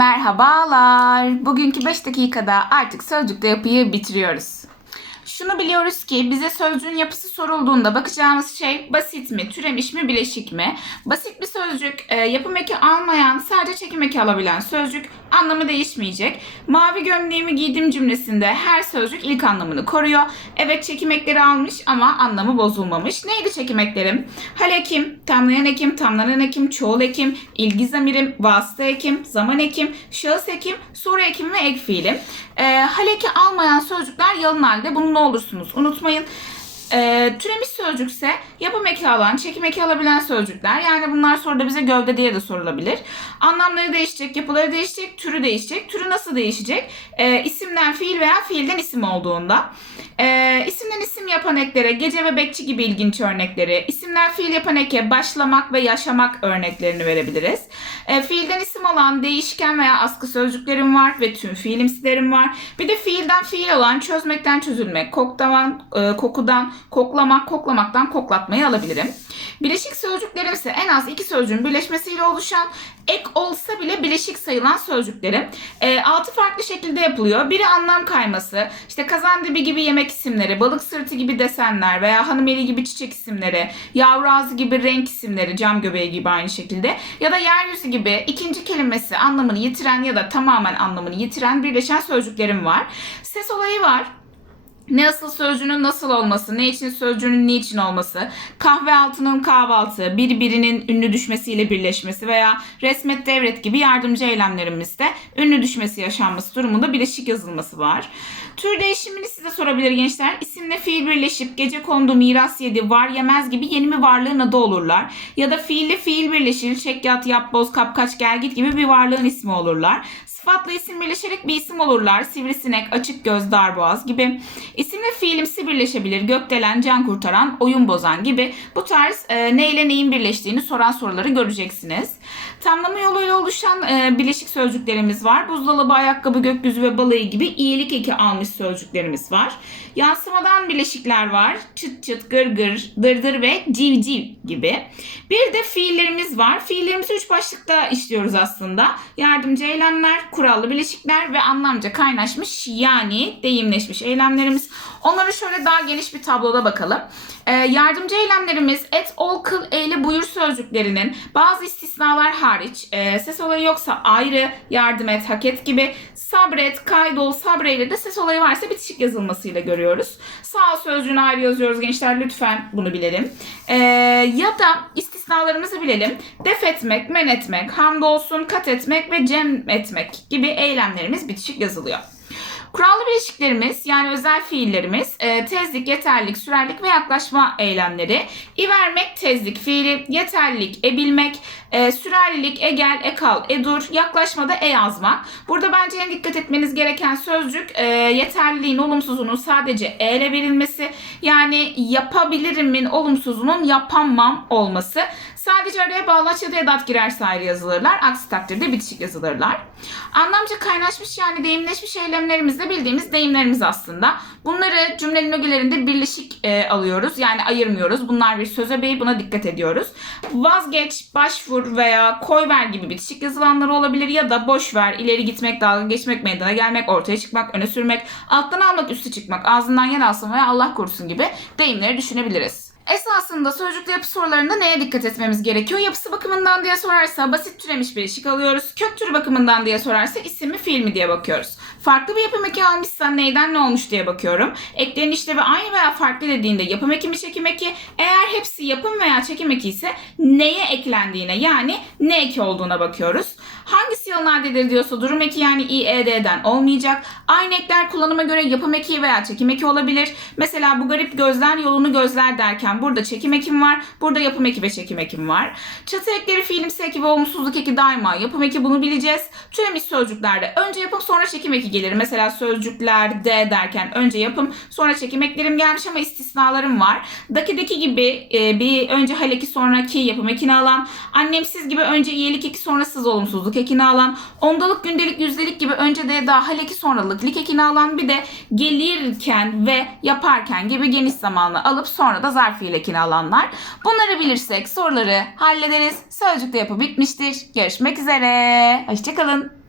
Merhabalar. Bugünkü 5 dakikada artık sözcükte yapıyı bitiriyoruz. Şunu biliyoruz ki bize sözcüğün yapısı sorulduğunda bakacağımız şey basit mi, türemiş mi, bileşik mi? Basit bir sözcük, e, yapım eki almayan, sadece çekim eki alabilen sözcük anlamı değişmeyecek. Mavi gömleğimi giydim cümlesinde her sözcük ilk anlamını koruyor. Evet çekim ekleri almış ama anlamı bozulmamış. Neydi çekim eklerim? Hal ekim, tamlayan ekim, tamlanan ekim, çoğul ekim, ilgi zamirim, vasıta ekim, zaman ekim, şahıs ekim, soru ekim ve ek fiilim. E, hal eki almayan sözcükler yalın halde. Bunu ne olursunuz unutmayın. E, türemiş sözcükse yapım eki alan, çekim eki alabilen sözcükler. Yani bunlar soruda bize gövde diye de sorulabilir. Anlamları değişecek, yapıları değişecek, türü değişecek. Türü nasıl değişecek? E, isimden fiil veya fiilden isim olduğunda. E, isimden isim yapan eklere gece ve bekçi gibi ilginç örnekleri, isimden fiil yapan eke başlamak ve yaşamak örneklerini verebiliriz. E, fiilden isim olan değişken veya askı sözcüklerim var ve tüm fiilimsilerim var. Bir de fiilden fiil olan çözmekten çözülmek, koktaman, e, kokudan koklamak, koklamaktan koklatmayı alabilirim. Bileşik sözcüklerim ise en az iki sözcüğün birleşmesiyle oluşan ek olsa bile bileşik sayılan sözcüklerim. E, altı farklı şekilde yapılıyor. Biri anlam kayması, işte kazandibi gibi yemek isimleri, balık sırtı gibi desenler veya hanımeli gibi çiçek isimleri, yavru ağzı gibi renk isimleri, cam göbeği gibi aynı şekilde ya da yeryüzü gibi ikinci kelimesi anlamını yitiren ya da tamamen anlamını yitiren birleşen sözcüklerim var. Ses olayı var. Ne asıl sözcüğünün nasıl olması, ne için sözcüğünün niçin olması, kahve altının kahvaltı, birbirinin ünlü düşmesiyle birleşmesi veya resmet devret gibi yardımcı eylemlerimizde ünlü düşmesi yaşanması durumunda bileşik yazılması var. Tür değişimini size sorabilir gençler. İsimle fiil birleşip gece kondu, miras yedi, var yemez gibi yeni bir varlığın adı olurlar. Ya da fiille fiil birleşir, çekyat, yap, boz, kapkaç, gel git gibi bir varlığın ismi olurlar. Sıfatla isim birleşerek bir isim olurlar. Sivrisinek, açık göz, darboğaz gibi. İsim ve fiilimsi birleşebilir. Gökdelen, can kurtaran, oyun bozan gibi. Bu tarz e, ne neyin birleştiğini soran soruları göreceksiniz. Tamlama yoluyla oluşan e, bileşik sözcüklerimiz var. Buzdolabı, ayakkabı, gökyüzü ve balayı gibi iyilik eki almış sözcüklerimiz var. Yansımadan bileşikler var. Çıt çıt, gır gır, dırdır ve civciv gibi. Bir de fiillerimiz var. Fiillerimizi üç başlıkta işliyoruz aslında. Yardımcı eylemler, kurallı bileşikler ve anlamca kaynaşmış yani deyimleşmiş eylemlerimiz. Onları şöyle daha geniş bir tabloda bakalım. Ee, yardımcı eylemlerimiz kıl, eyle, buyur sözcüklerinin bazı istisnalar hariç e, ses olayı yoksa ayrı, yardım et, hak et gibi sabret, kaydol, sabreyle de ses olayı varsa bitişik yazılmasıyla görüyoruz. Sağ sözcüğünü ayrı yazıyoruz gençler lütfen bunu bilelim. Ee, ya da istisnalarımızı bilelim. Def etmek, men etmek, hamdolsun, kat etmek ve cem etmek gibi eylemlerimiz bitişik yazılıyor. Kurallı bileşiklerimiz yani özel fiillerimiz e, tezlik, yeterlik, sürerlik ve yaklaşma eylemleri. İvermek tezlik fiili, yeterlilik, ebilmek, e, sürerlilik, egel, ekal, edur, yaklaşmada e yazmak. Burada bence en dikkat etmeniz gereken sözcük e, yeterliliğin olumsuzunun sadece e ile verilmesi. Yani yapabilirimin olumsuzunun yapamam olması. Sadece araya bağlaç ya da edat girerse ayrı yazılırlar. Aksi takdirde bitişik yazılırlar. Anlamca kaynaşmış yani deyimleşmiş eylemlerimiz de bildiğimiz deyimlerimiz aslında. Bunları cümlenin ögelerinde birleşik e, alıyoruz. Yani ayırmıyoruz. Bunlar bir söz öbeği buna dikkat ediyoruz. Vazgeç, başvur veya koy ver gibi bitişik yazılanları olabilir ya da boş ver, ileri gitmek, dalga geçmek, meydana gelmek, ortaya çıkmak, öne sürmek, alttan almak, üstü çıkmak, ağzından yer alsın veya Allah korusun gibi deyimleri düşünebiliriz. Esasında sözcükte yapı sorularında neye dikkat etmemiz gerekiyor? Yapısı bakımından diye sorarsa basit türemiş bileşik alıyoruz. Kök türü bakımından diye sorarsa isim mi fiil mi diye bakıyoruz. Farklı bir yapım eki almışsa neyden ne olmuş diye bakıyorum. Eklerin işlevi aynı veya farklı dediğinde yapım eki mi çekim eki? Eğer hepsi yapım veya çekim eki ise neye eklendiğine yani ne eki olduğuna bakıyoruz. Hangisi yalın haldedir diyorsa durum eki yani IED'den olmayacak. Aynı ekler kullanıma göre yapım eki veya çekim eki olabilir. Mesela bu garip gözler yolunu gözler derken burada çekim ekim var. Burada yapım eki ve çekim ekim var. Çatı ekleri fiilimsi eki ve olumsuzluk eki daima yapım eki bunu bileceğiz. Türemiş sözcüklerde önce yapım sonra çekim eki gelir. Mesela sözcükler de derken önce yapım sonra çekim eklerim gelmiş ama istisnalarım var. Dakideki gibi e, bir önce hal eki sonraki yapım ekini alan. Annemsiz gibi önce iyilik eki sonrasız olumsuzluk ekini alan. Ondalık gündelik yüzdelik gibi önce de daha hal eki sonralık lik ekini alan bir de gelirken ve yaparken gibi geniş zamanlı alıp sonra da zarf fiil ekini alanlar. Bunları bilirsek soruları hallederiz. Sözcükte yapı bitmiştir. Görüşmek üzere. Hoşçakalın.